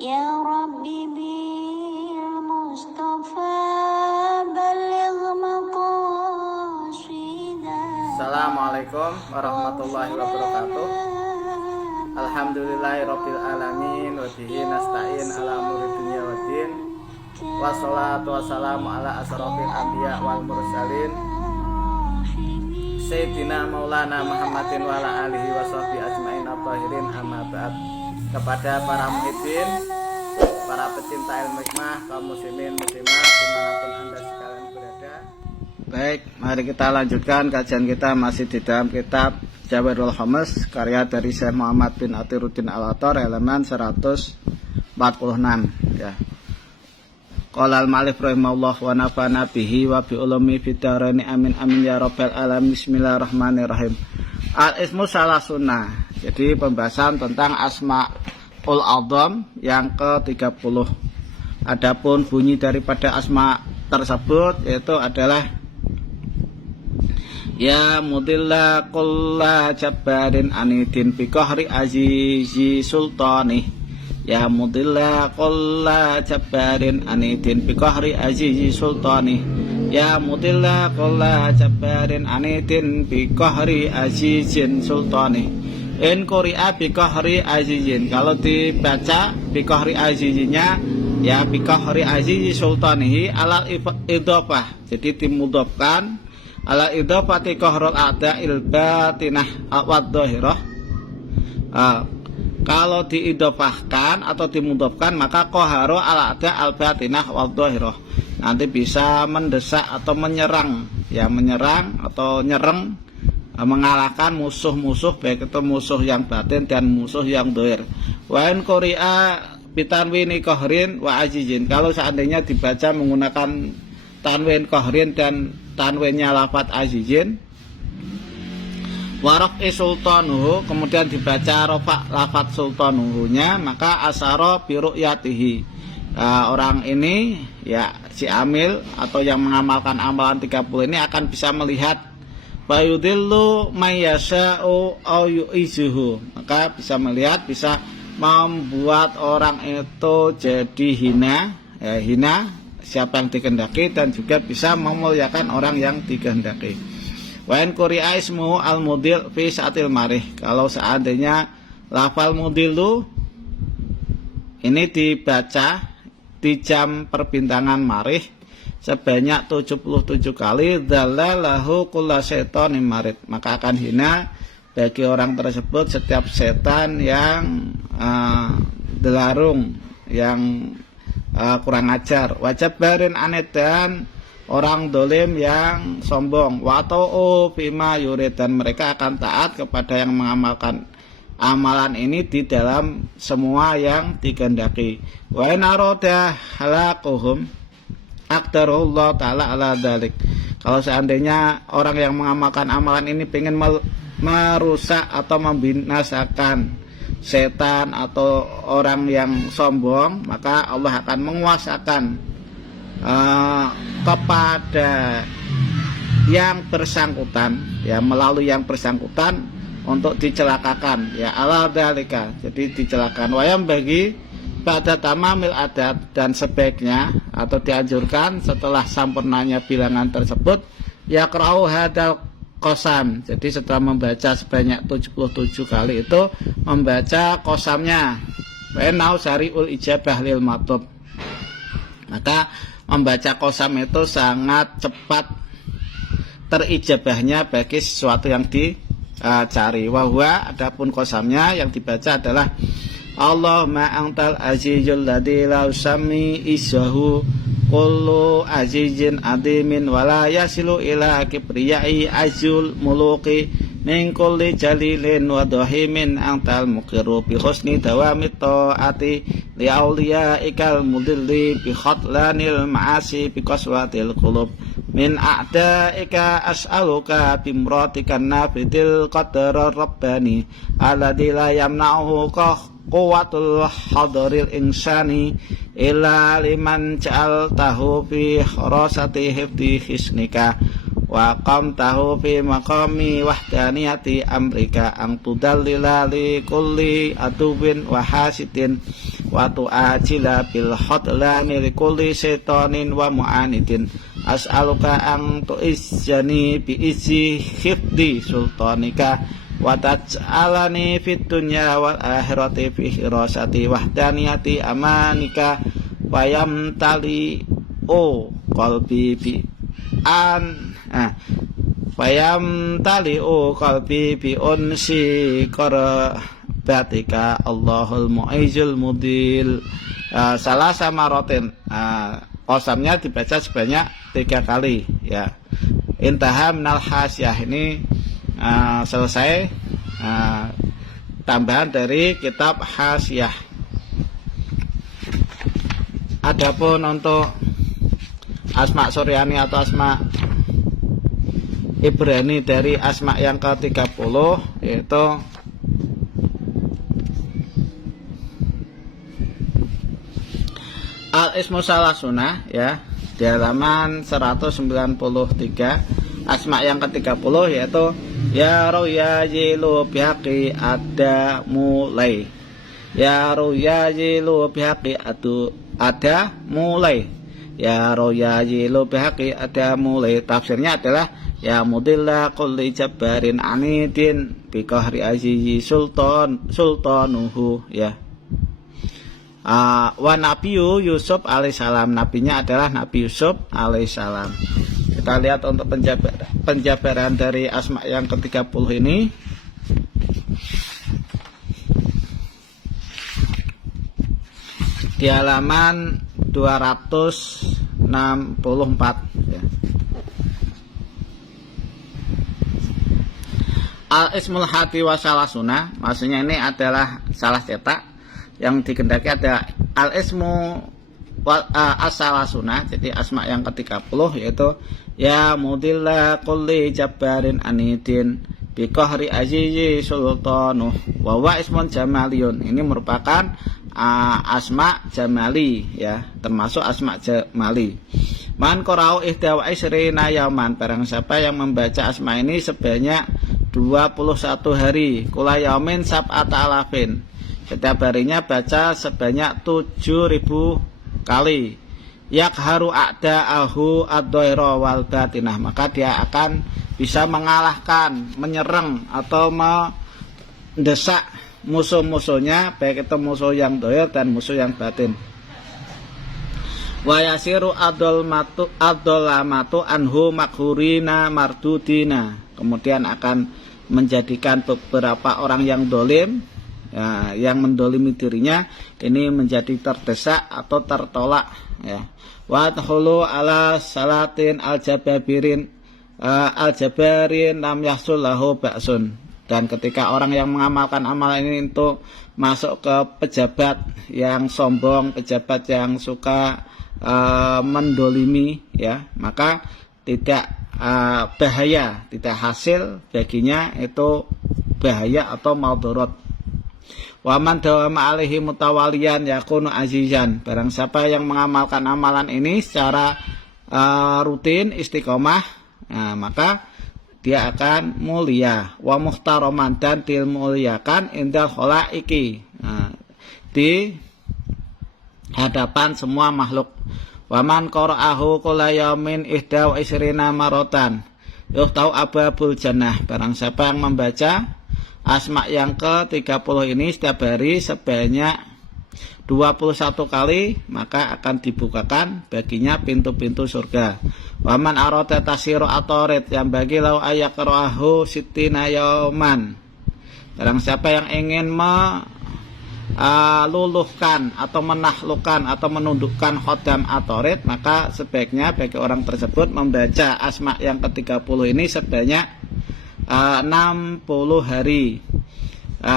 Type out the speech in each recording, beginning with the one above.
يا ربي بالمصطفى بلغ مقاصدنا. Assalamualaikum warahmatullahi wabarakatuh. Alhamdulillahirabbil alamin wa bihi nasta'in ala umuri dunya waddin. Wassalatu wassalamu ala asrofil anbiya wal mursalin Sayyidina Maulana Muhammadin wa ala alihi wa sahbihi ajmain at-tahirin, amma ba'd. Kepada para muhibbin, para pecinta ilmu hikmah, kaum muslimin muslimat dimanapun anda sekalian berada. Baik, mari kita lanjutkan kajian kita masih di dalam kitab Jawahirul Khamis karya dari Syekh Muhammad bin Athiruddin Al-Attar, halaman 146 ya. Qala al-ma'alif rahimahullah wa nafa'ana bihi wa bi ulumi fid dharaini amin amin ya rabbal alamin. Bismillahirrahmanirrahim. Al-ismu salah sunnah. Jadi pembahasan tentang asmaul a'dzam yang ke-30. Adapun bunyi daripada asma tersebut yaitu adalah ya mudilla kulla jabbarin anidin bi qahri azizi sultani. Ya mudilla kulla jabbarin anidin bi qahri azizi sultani. Ya mudilla kulla jabbarin anidin bi qahri azizin sultani. In quri'a bi qahri azizin, kalau dibaca bi qahri azizinnya ya bi qahri azizi sultanihi ala idhofah, jadi dimudhofkan ala idhofati qahrul a'da'il batinah wa dhahirah. Kalau diidhofahkan atau dimudhofkan maka qahara ala a'da'il batinah wa dhahirah, nanti bisa mendesak atau menyerang, ya menyerang atau nyereng, mengalahkan musuh-musuh, baik itu musuh yang batin dan musuh yang dhahir. Wa in quri'a bitanwini qahrin wa azizin, kalau seandainya dibaca menggunakan tanwin qahrin dan tanwinnya lafaz azizin, wa raf'i sultanuhu, kemudian dibaca rafa lafaz sultanuhunya, maka asyara bi ru'yatihi. Orang ini ya si amil atau yang mengamalkan amalan 30 ini akan bisa melihat fayudillu mayyasha'u au yu'izuhu, maka bisa melihat, bisa membuat orang itu jadi hina, ya, hina siapa yang dikehendaki, dan juga bisa memuliakan orang yang dikehendaki. Wa in quri'a ismuhu al-mudil fi sa'atil marih, kalau seandainya lafal mudillu ini dibaca di jam perbintangan marih sebanyak 77 kali, dzalalahu kulla syaitonin marid, maka akan hina bagi orang tersebut setiap setan yang delarung, yang kurang ajar. Wajabarin anid, dan orang dolim yang sombong. Wata'u bima yurid, dan mereka akan taat kepada yang mengamalkan amalan ini di dalam semua yang dikehendaki. Wa in arada halakuhum aqdarullah ta'ala ala dzalik, kalau seandainya orang yang mengamalkan amalan ini ingin merusak atau membinasakan setan atau orang yang sombong, maka Allah akan menguasakan kepada yang bersangkutan, ya melalui yang bersangkutan untuk dicelakakan, ya ala dzalika, jadi dicelakakan. Wayam bagi pada tamamil adat, dan sebaiknya atau dianjurkan setelah sempurnanya bilangan tersebut yaqra'u hadal qasam, jadi setelah membaca sebanyak 77 kali itu membaca qasamnya, wa innahu sari'ul ijabah lil matub, maka membaca qasam itu sangat cepat terijabahnya bagi sesuatu yang dicari. Wa huwa, adapun qasamnya yang dibaca adalah Allahumma antal azizul ladzi la usami isyahu kullu azizin adimin wala yasilu ila kibriyai azul muluki min kulli jalilin wa dhahimin antal muqiru bi husni dawamit taati li auliyaikal mudilli bi khatlanil ma'asi bi qaswatil qulub min a'daika as'aluka bimratikan nafidil qadar rabbani alladzi la yamna'uhu quwwatul hadaril insani illa liman ja'altahu fi khurasati hifdi hisnika wa qamtahu fi maqami wahdaniyati amrika ang tudallila li kulli aduwin wa hasidin wa tu'ajila bil khadlani likulli syaitanin wa mu'anidin as'aluka ang tu'izzani bi izzi khifdi sultanika wa taj'alani fid dunya wal akhirati fi hirasati wahdaniyati amanika wa yamtali o qalbi bi an Fayam tali'u qalbi bi unsi qarabatika Allahul mu'izul mudil. Salah sama rotin. Qasamnya dibaca sebanyak 3 kali ya. Intaha minal hasyah, ini selesai tambahan dari kitab hasyah. Adapun untuk asma Suryani atau asma Ibrani dari asma yang ke-30 yaitu Al-Ismu Salasuna ya, di halaman 193. Asma yang ke-30 yaitu ya roya jilu bihaqi ada mulai. Ya roya jilu bihaqi ada mulai. Ya roya jilu bihaqi ada mulai. Tafsirnya adalah ya mudilla kulli jabbarin anidin bi qahri azizi sultanuhu ya. Wa Nabiyu Yusuf alaihissalam, nabinya adalah Nabi Yusuf alaihissalam. Kita lihat untuk penjabaran dari asma yang ke-30 ini. Di halaman 264 ya. Al-Ismul Hati wa Salasuna, maksudnya ini adalah salah cetak yang dikendaki ada Al-Ismu As-Salasuna, jadi asma yang ke-30 yaitu ya mudilla kulli jabbarin anidin bi qahri azizi sultanuh wa wa ismun jamaliyun. Ini merupakan asma jamali ya, termasuk asma jamali. Man qara'u ihda wa isrina yauman, barang siapa yang membaca asma ini sebanyak 21 hari, kula yaumin sab'ata alafin, setiap harinya baca sebanyak 7.000 kali. Yakharu a'da'ahu ad-dhaira wal batinah, maka dia akan bisa mengalahkan, menyerang atau mendesak musuh-musuhnya, baik itu musuh yang dhahir dan musuh yang batin. Wa yasiru ad-dhalamatu anhu makhurina mardudina, kemudian akan menjadikan beberapa orang yang dolim ya, yang mendolimi dirinya ini menjadi terdesak atau tertolak ya. Wa tahulu ala salatin aljababirin aljabarin lam yahsul lahu ba'sun, dan ketika orang yang mengamalkan amalan ini untuk masuk ke pejabat yang sombong, pejabat yang suka mendolimi ya, maka tidak bahaya, tidak hasil baginya itu bahaya atau madarat. Wa man dawama alaihi mutawaliyan yakunu azizan, barang siapa yang mengamalkan amalan ini secara rutin istiqomah, maka dia akan mulia. Wa muhtaroman, dan dimuliakan indal khalaiki, di hadapan semua makhluk. Waman qara'ahu kulla yaumin ihda wa isrina marotan yuhtau ababul jannah, barang siapa yang membaca asma yang ke-30 ini setiap hari sebanyak 21 kali, maka akan dibukakan baginya pintu-pintu surga. Waman arada tasiru atorit yang bagi lau ayakra'ahu sittina yauman, barang siapa yang ingin luluhkan atau menaklukkan atau menundukkan khodam atorit, maka sebaiknya bagi orang tersebut membaca asma yang ke-30 ini sebanyak 60 hari,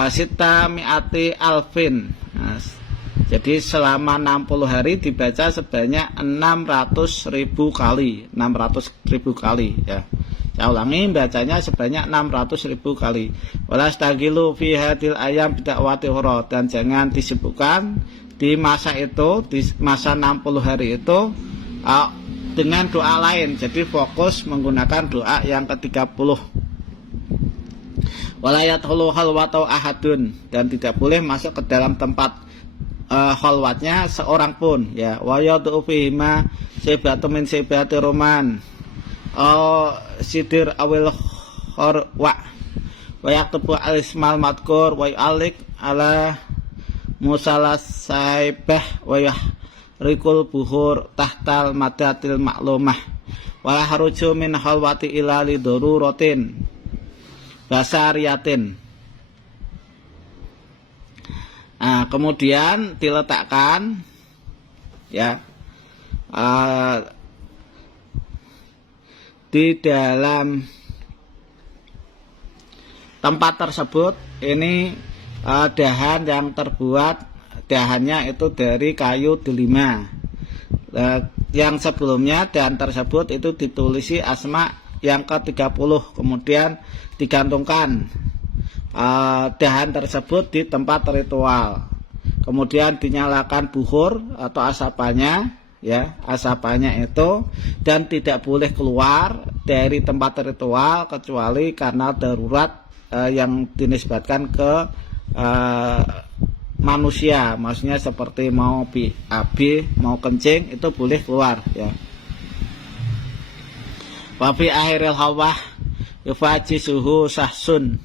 sita mi'ati alfin. Jadi selama 60 hari dibaca sebanyak 600.000 kali, 600.000 kali ya. Saya ulangi, bacanya sebanyak 600.000 kali. Walastagilu fi hadil ayam bidakwati hura, dan jangan disibukkan di masa itu, di masa 60 hari itu dengan doa lain. Jadi fokus menggunakan doa yang ke-30. Walayat hulu halwatau ahadun, dan tidak boleh masuk ke dalam tempat khalwatnya seorang pun ya. Wa yad'u fihima sibatu min sibati roman sidir awil khorwa wa yaktubu al-ismal madkur wa yu'alik ala musalas saibah wa rikul buhur tahtal madatil maklumah wala haruju min khalwati ila li daruratin basariyatin. Nah, kemudian diletakkan ya di dalam tempat tersebut ini dahan yang terbuat, dahannya itu dari kayu delima. Yang sebelumnya dahan tersebut itu ditulisi asma yang ke-30, kemudian digantungkan dahan tersebut di tempat ritual, kemudian dinyalakan buhur atau asapannya ya, asapannya itu, dan tidak boleh keluar dari tempat ritual kecuali karena darurat yang dinisbatkan ke manusia, maksudnya seperti mau BAB, mau kencing, itu boleh keluar ya. Wa fi akhiril hawah yufaji suhu sahsun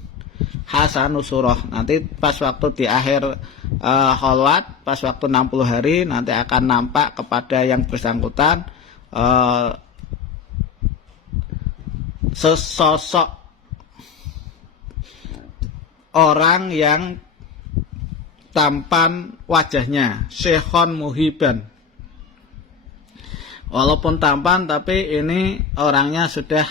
hasanu surah. Nanti pas waktu di akhir khalwat, pas waktu 60 hari nanti akan nampak kepada yang bersangkutan sesosok orang yang tampan wajahnya, syekhon muhiban. Walaupun tampan tapi ini orangnya sudah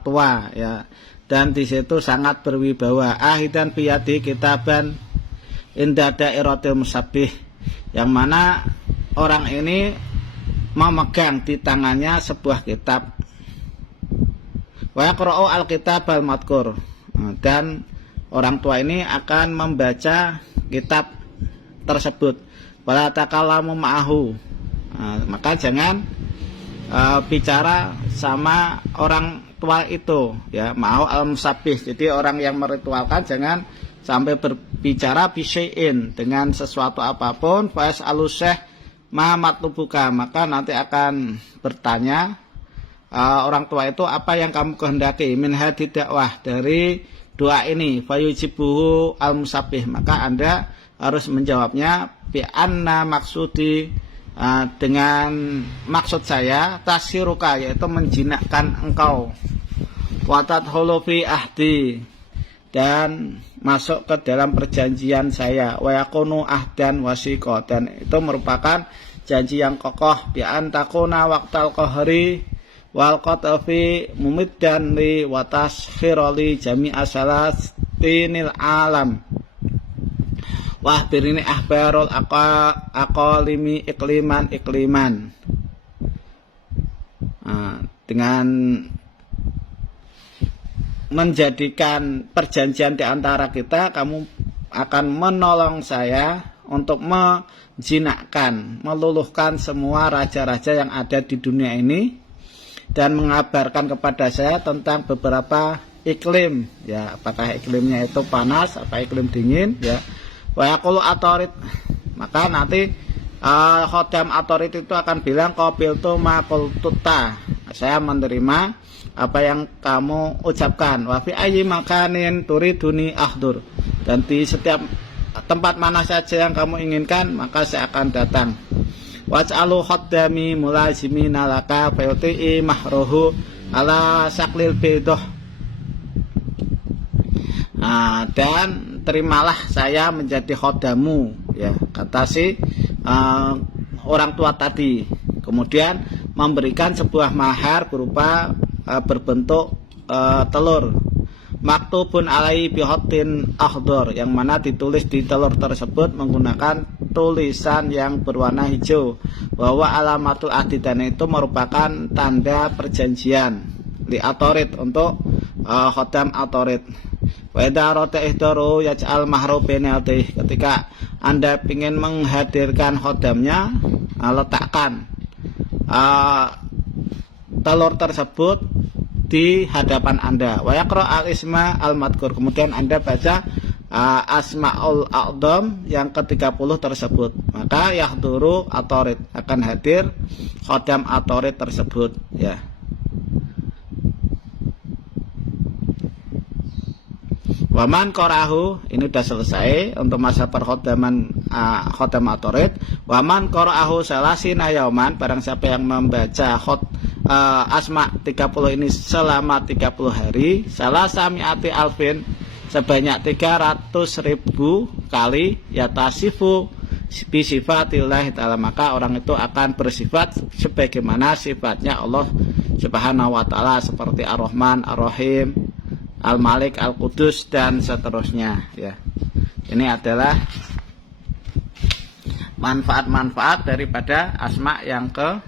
tua ya, dan di situ sangat berwibawa. Ahidan biyadi kitaban inda dairatil musabbih, yang mana orang ini memegang di tangannya sebuah kitab. Wa yaqra'u al-kitab al-madhkur, dan orang tua ini akan membaca kitab tersebut. Wala takallamu ma'ahu, maka jangan bicara sama orang tua itu ya, mau al-musabbih. Jadi orang yang meritualkan jangan sampai berbicara bisyai'in, dengan sesuatu apapun. Fa'as aluseh ma matlubuka, maka nanti akan bertanya orang tua itu, apa yang kamu kehendaki min hadi dakwah, dari doa ini. Fayujibuhu al-musabbih, maka Anda harus menjawabnya bi anna maksudi, dengan maksud saya tashiruka, yaitu menjinakkan engkau, watat holofi ahdi, dan masuk ke dalam perjanjian saya, wayakunu ahdan wasiko, dan itu merupakan janji yang kokoh, bi antakuna waqtal qahri wal qatafi mumiddan li wataskhiroli jami'a salastinil alam wah birini ahbarul aqalimi ikliman. Dengan menjadikan perjanjian di antara kita, kamu akan menolong saya untuk menjinakkan, meluluhkan semua raja-raja yang ada di dunia ini, dan mengabarkan kepada saya tentang beberapa iklim ya, apakah iklimnya itu panas, apa iklim dingin ya. Wa yaqulu atorit, maka nanti khodam atorit itu akan bilang qabiltu ma qultuta, saya menerima apa yang kamu ucapkan. Wa fi ayyi makanin turiduni ahdur, dan di setiap tempat mana saja yang kamu inginkan maka saya akan datang. Waj'alu khaddami mulazimina laka fayuti'i mahruhu ala saklil bidah. Dan terimalah saya menjadi khodamu ya, kata si orang tua tadi. Kemudian memberikan sebuah mahar berupa berbentuk telur, maktubun alai bihotin akhdor, yang mana ditulis di telur tersebut menggunakan tulisan yang berwarna hijau, bahwa alamatul ahdi, dan itu merupakan tanda perjanjian li atorit, untuk khodam atorit. Wa idza arada ihdaru yaj'al mahru baina yadayhi, ketika Anda ingin menghadirkan khodamnya, letakkan telur tersebut di hadapan Anda. Wa yaqra al-isma al-madhkur, kemudian Anda baca Asmaul A'dham yang ke-30 tersebut. Maka yahduru atorid, akan hadir khodam atorid tersebut, ya. Waman korahu, ini sudah selesai untuk masa perkhodaman khodam atorid. Waman korahu salasina yauman, barang siapa yang membaca asma 30 ini selama 30 hari, salasami'ati alfin, sebanyak 300.000 kali, yatasifu bisifatillahi ta'ala, maka orang itu akan bersifat sebagaimana sifatnya Allah Subhanahu wa ta'ala, seperti Ar-Rahman, Ar-Rahim, Al-Malik, Al-Qudus, dan seterusnya, ya. Ini adalah manfaat-manfaat daripada asma yang ke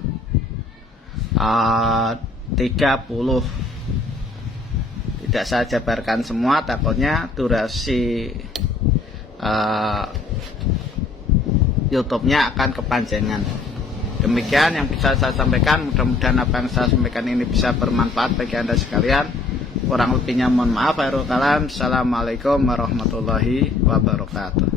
30. Tidak saya jabarkan semua, takutnya durasi YouTube-nya akan kepanjangan. Demikian yang bisa saya sampaikan. Mudah-mudahan apa yang saya sampaikan ini bisa bermanfaat bagi Anda sekalian. Kurang lebihnya mohon maaf. Assalamualaikum warahmatullahi wabarakatuh.